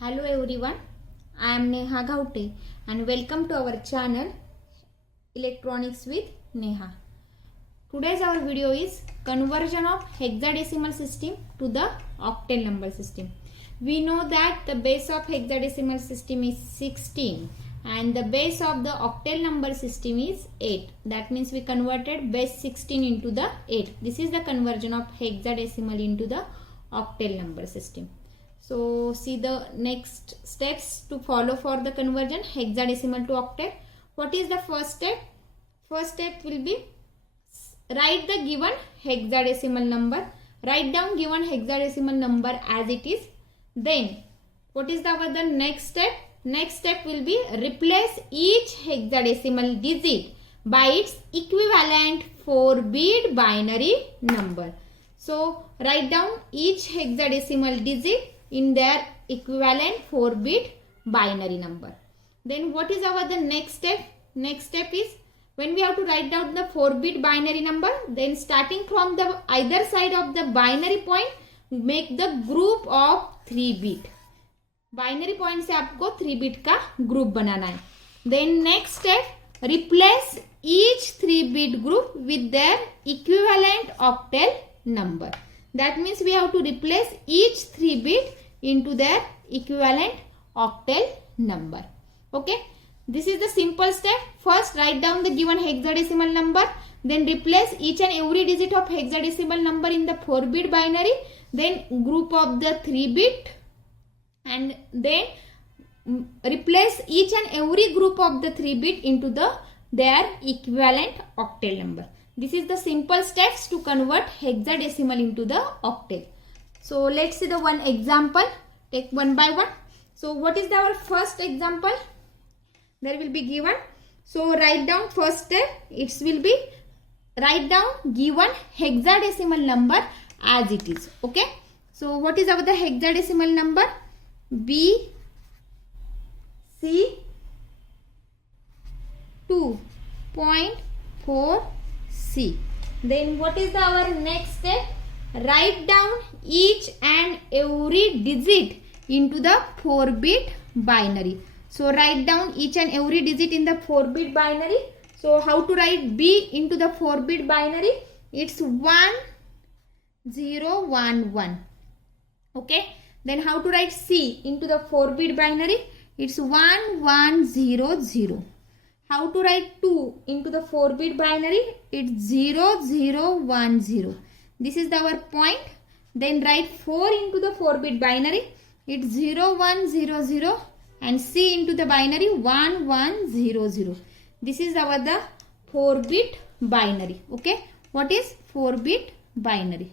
Hello everyone, I am Neha Gaute and welcome to our channel Electronics with Neha. Today's our video is conversion of hexadecimal system to the octal number system. We know that the base of hexadecimal system is 16 and the base of the octal number system is 8. That means we converted base 16 into the 8. This is the conversion of hexadecimal into the octal number system. So see the next steps to follow for the conversion hexadecimal to octal. What is the first step? First step will be write the given hexadecimal number. Write down given hexadecimal number as it is. Then what is the next step? Next step will be replace each hexadecimal digit by its equivalent 4-bit binary number. So write down each hexadecimal digit in their equivalent 4-bit binary number. Then what is the next step? Next step is when we have to write down the 4-bit binary number, then starting from the either side of the binary point, make the group of 3-bit. Binary point से आपको 3-bit का group बनाना है. Then next step, replace each 3-bit group with their equivalent octal number. That means we have to replace each 3-bit into their equivalent octal number. Okay. This is the simple step. First write down the given hexadecimal number. Then replace each and every digit of hexadecimal number in the 4-bit binary. Then group of the 3-bit. And then replace each and every group of the 3-bit into their equivalent octal number. This is the simple steps to convert hexadecimal into the octal. So let's see the one example. Take one by one. So what is our first example? There will be given. So write down first step. It will be write down given hexadecimal number as it is. Okay. So what is the hexadecimal number? B C 2.4 C. Then what is our next step? Write down each and every digit into the 4-bit binary. So write down each and every digit in the 4-bit binary. So how to write B into the 4-bit binary? It's 1011. Okay. Then how to write C into the 4-bit binary? It's 1100. How to write 2 into the 4-bit binary? It's 0010. This is our point. Then write 4 into the 4-bit binary. It's 0100 and C into the binary 1100. This is the 4-bit binary. Okay. What is 4-bit binary?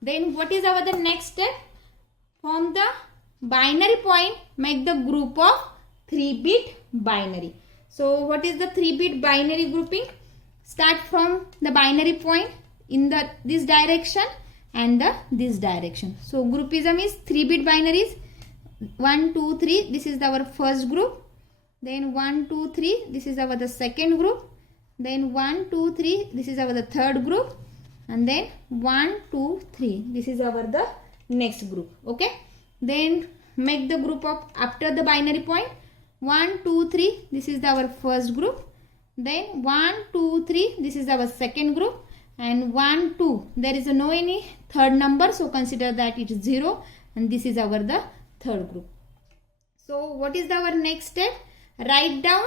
Then what is the next step? From the binary point, make the group of 3-bit binary. So what is the 3-bit binary grouping? Start from the binary point in this direction and this direction. So groupism is 3-bit binaries. 1, 2, 3. This is our first group. Then 1, 2, 3. This is the second group. Then 1, 2, 3. This is the third group. And then 1, 2, 3. This is the next group. Okay. Then make the group of after the binary point. 1, 2, 3. This is our first group. Then 1, 2, 3. This is our second group. And 1, 2. There is no any third number. So consider that it is 0. And this is the third group. So what is our next step? Write down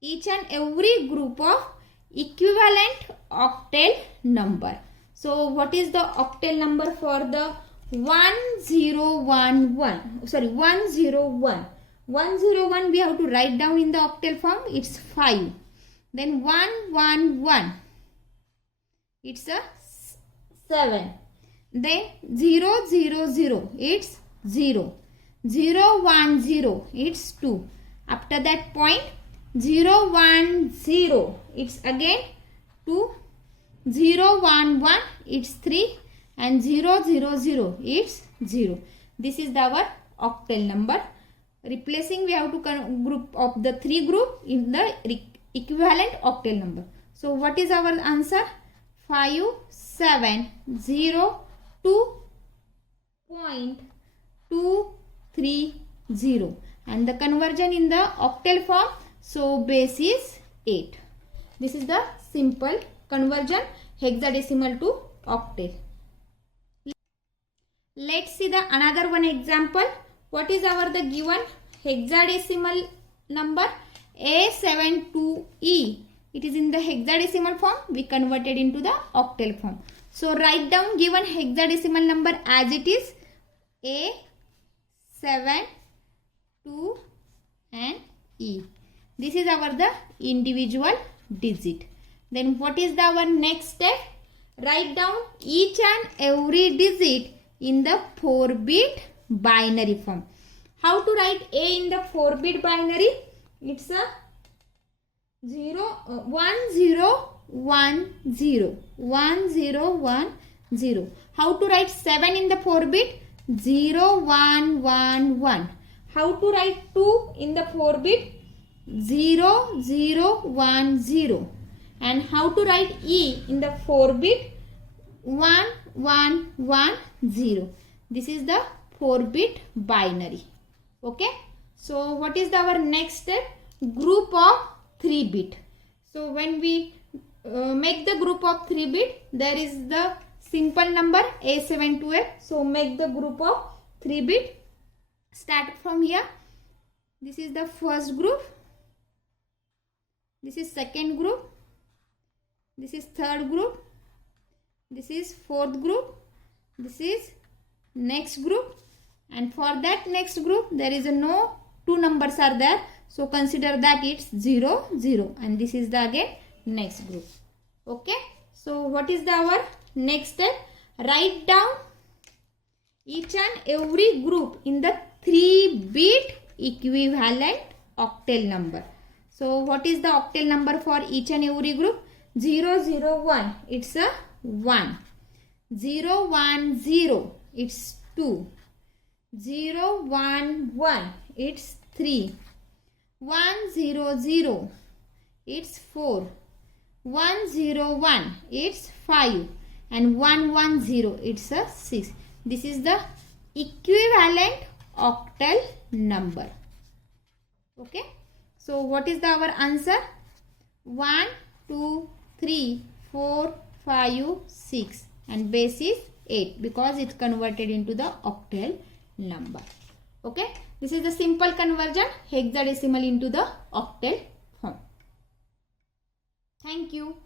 each and every group of equivalent octal number. So what is the octal number for the 1011? Sorry, 101. 101 we have to write down in the octal form. It's 5. Then 111. It's a 7. Then 000. It's 0. 010. It's 2. After that point 010. It's again 2. 011. It's 3. And 000. It's 0. This is our octal number. Replacing we have to group of the 3 group in the equivalent octal number. So what is our answer? 5702.23 0. And the conversion in the octal form, so base is 8. This is the simple conversion hexadecimal to octal. Let's see the another one example. What is our the given hexadecimal number A72E? It is in the hexadecimal form. We converted into the octal form. So write down given hexadecimal number as it is A7, 2 and E. This is our the individual digit. Then what is our next step? Write down each and every digit in the 4-bit binary form. How to write A in the 4-bit binary? It's a 1 0 1 0 1 0 1 0. How to write 7 in the 4-bit? 0 1 1 1. How to write 2 in the 4-bit? 0 0 1 0. And how to write E in the 4-bit? 1 1 1 0. This is the 4-bit binary. Okay. So what is our next step? Group of 3-bit. So when we make the group of 3-bit, there is the simple number A7 to F. So make the group of 3-bit. Start from here. This is the first group. This is second group. This is third group. This is fourth group. This is next group. And for that next group, there is no 2 numbers are there. So consider that it's 0, 0. And this is the again next group. Okay. So what is our next step? Write down each and every group in the 3-bit equivalent octal number. So what is the octal number for each and every group? 0 0 1. It's a 1. 0 1 0. It's 2. 0 1 1. It's 3. 1 0 0. It's 4. 1 0 1. It's 5. And 1 1 0. It's a 6. This is the equivalent octal number. Okay. So what is our answer? 1 2 3 4 5 6 and base is 8 because it's converted into the octal number. Okay. This is the simple conversion hexadecimal into the octal form. Thank you.